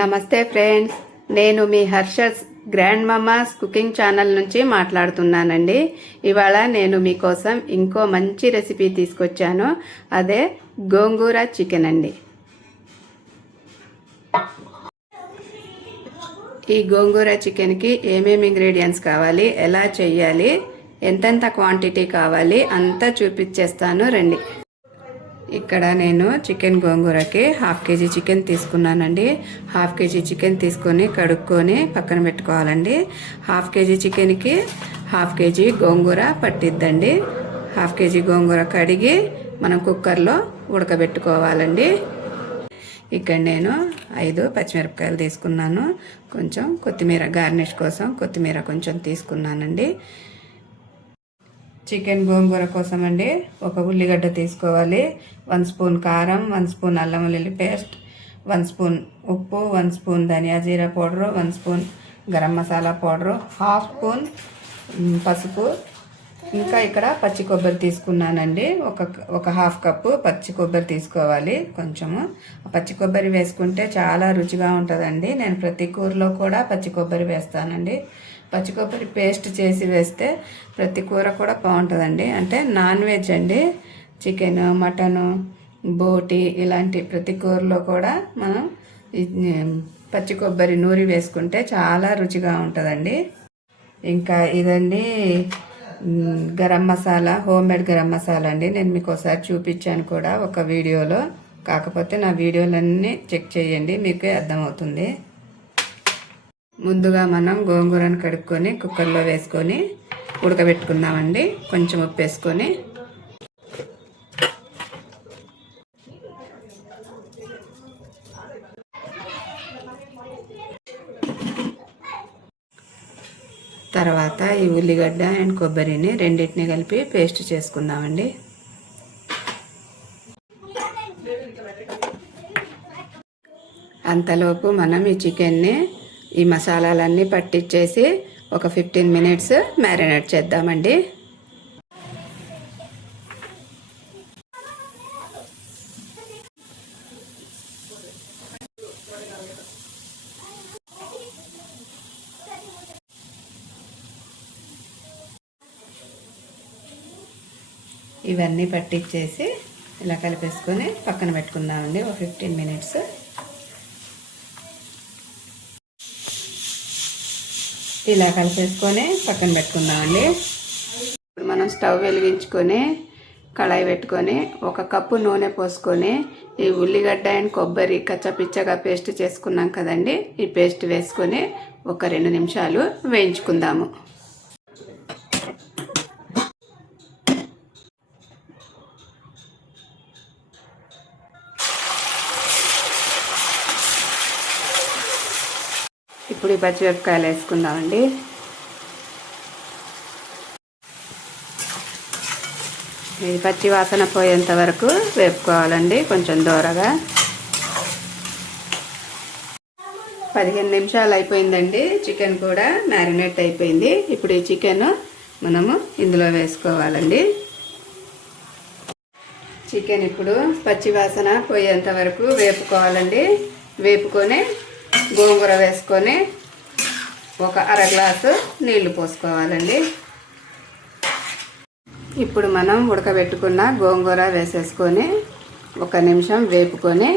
నమస్తే ఫ్రెండ్స్, నేను మీ Harsha's grand mama's cooking channel నుంచి మాట్లాడుతున్నానండి. ఇవాళ నేను మీకోసం ఇంకో మంచి రెసిపీ తీసుకొచ్చాను. అదే గోంగూర చికెన్ అండి. ఈ గోంగూర చికెన్కి ఏమేమి ఇంగ్రీడియంట్స్ కావాలి, ఎలా చేయాలి, ఎంతెంత క్వాంటిటీ కావాలి అంతా చూపించేస్తాను రండి. ఇక్కడ నేను చికెన్ గోంగూరకి 1/2 kg చికెన్ తీసుకున్నానండి. 1/2 kg చికెన్ తీసుకొని కడుక్కొని పక్కన పెట్టుకోవాలండి. 1/2 kg చికెన్కి 1/2 kg గోంగూర పట్టిద్దండి. 1/2 kg గోంగూర కడిగి మనం కుక్కర్లో ఉడకబెట్టుకోవాలండి. ఇక్కడ నేను 5 పచ్చిమిరపకాయలు తీసుకున్నాను. కొంచెం కొత్తిమీర గార్నిష్ కోసం కొత్తిమీర కొంచెం తీసుకున్నానండి. చికెన్ గోంగూర కోసం అండి 1 ఉల్లిగడ్డ తీసుకోవాలి. 1 స్పూన్ కారం, 1 స్పూన్ అల్లం వెల్లుల్లి పేస్ట్, 1 స్పూన్ ఉప్పు, 1 స్పూన్ ధనియా జీరా powder, 1 spoon garam masala powder, 1/2 spoon పసుపు. ఇంకా ఇక్కడ పచ్చి కొబ్బరి తీసుకున్నానండి. ఒక 1/2 కప్పు పచ్చి కొబ్బరి తీసుకోవాలి. కొంచెము పచ్చి కొబ్బరి వేసుకుంటే చాలా రుచిగా ఉంటుందండి. నేను ప్రతి కూరలో కూడా పచ్చి కొబ్బరి వేస్తానండి. పచ్చి కొబ్బరి పేస్ట్ చేసి వేస్తే ప్రతి కూర కూడా బాగుంటుందండి. అంటే నాన్ వెజ్ అండి, చికెన్, మటను, బోటి ఇలాంటి ప్రతి కూరలో కూడా మనం పచ్చి కొబ్బరి నూరి వేసుకుంటే చాలా రుచిగా ఉంటుందండి. ఇంకా ఇదండి గరం మసాలా, హోమ్ మేడ్ గరం మసాలా అండి. నేను మీకు ఒకసారి చూపించాను కూడా ఒక వీడియోలో. కాకపోతే నా వీడియోలన్నీ చెక్ చేయండి, మీకే అర్థమవుతుంది. ముందుగా మనం గోంగూరను కడుక్కొని కుక్కర్లో వేసుకొని ఉడకబెట్టుకుందామండి. కొంచెం ఉప్పు వేసుకొని తర్వాత ఈ ఉల్లిగడ్డ అండ్ కొబ్బరిని రెండింటిని కలిపి పేస్ట్ చేసుకుందామండి. అంతలోపు మనం ఈ చికెన్ని ఈ మసాలాలన్నీ పట్టించేసి ఒక 15 minutes మ్యారినేట్ చేద్దామండి. ఇవన్నీ పట్టించేసి ఇలా కలిపేసుకొని పక్కన పెట్టుకుందామండి ఒక 15 minutes. ఇలా కలిపేసుకొని పక్కన పెట్టుకుందామండి. ఇప్పుడు మనం స్టవ్ వెలిగించుకొని కళాయి పెట్టుకొని 1 కప్పు నూనె పోసుకొని ఈ ఉల్లిగడ్డ అండ్ కొబ్బరి కచ్చపిచ్చగా పేస్ట్ చేసుకున్నాం కదండి, ఈ పేస్ట్ వేసుకొని ఒక 2 నిమిషాలు వేయించుకుందాము. ఇప్పుడు ఈ పచ్చిమిరపకాయలు వేసుకుందామండి. ఇది పచ్చి వాసన పోయేంత వరకు వేపుకోవాలండి, కొంచెం దూరగా. 15 నిమిషాలు అయిపోయిందండి. చికెన్ కూడా మ్యారినేట్ అయిపోయింది. ఇప్పుడు ఈ చికెన్ మనము ఇందులో వేసుకోవాలండి. చికెన్ ఇప్పుడు పచ్చి వాసన పోయేంత వరకు వేపుకోవాలండి. వేపుకొని గోంగూర వేసుకొని ఒక 1/2 గ్లాసు నీళ్లు పోసుకోవాలండి. ఇప్పుడు మనం ఉడకబెట్టుకున్న గోంగూర వేసేసుకొని 1 నిమిషం వేపుకొని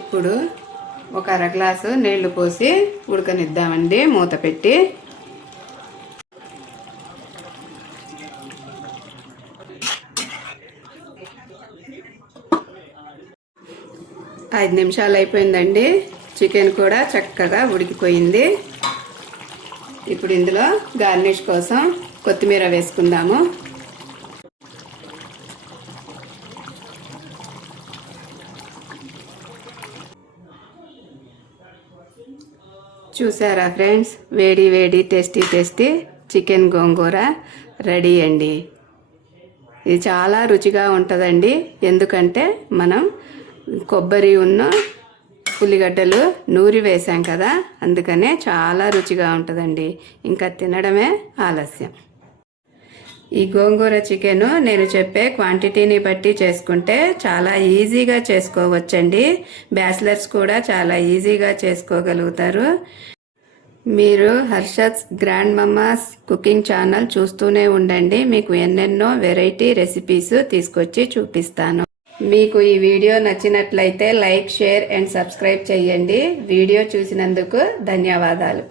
ఇప్పుడు ఒక 1/2 గ్లాసు నీళ్లు పోసి ఉడకనిద్దామండి మూత పెట్టి. ఐదు నిమిషాలు అయిపోయిందండి. చికెన్ కూడా చక్కగా ఉడికిపోయింది. ఇప్పుడు ఇందులో గార్నిష్ కోసం కొత్తిమీర వేసుకుందాము. చూసారా ఫ్రెండ్స్, వేడి వేడి టేస్టీ చికెన్ గోంగూర రెడీ అండి. ఇది చాలా రుచిగా ఉంటుందండి. ఎందుకంటే మనం కొబ్బరి ఉన్న ఉల్లిగడ్డలు నూరి వేసాం కదా, అందుకనే చాలా రుచిగా ఉంటుందండి. ఇంకా తినడమే ఆలస్యం. ఈ గోంగూర చికెన్ నేను చెప్పే క్వాంటిటీని బట్టి చేసుకుంటే చాలా ఈజీగా చేసుకోవచ్చండి. బ్యాచిలర్స్ కూడా చాలా ఈజీగా చేసుకోగలుగుతారు. మీరు హర్షత్స్ గ్రాండ్ మమ్మాస్ కుకింగ్ ఛానల్ చూస్తూనే ఉండండి. మీకు ఎన్నెన్నో వెరైటీ రెసిపీస్ తీసుకొచ్చి చూపిస్తాను. మీకు ఈ వీడియో నచ్చినట్లయితే లైక్, షేర్ అండ్ సబ్స్క్రైబ్ చేయండి. వీడియో చూసినందుకు ధన్యవాదాలు.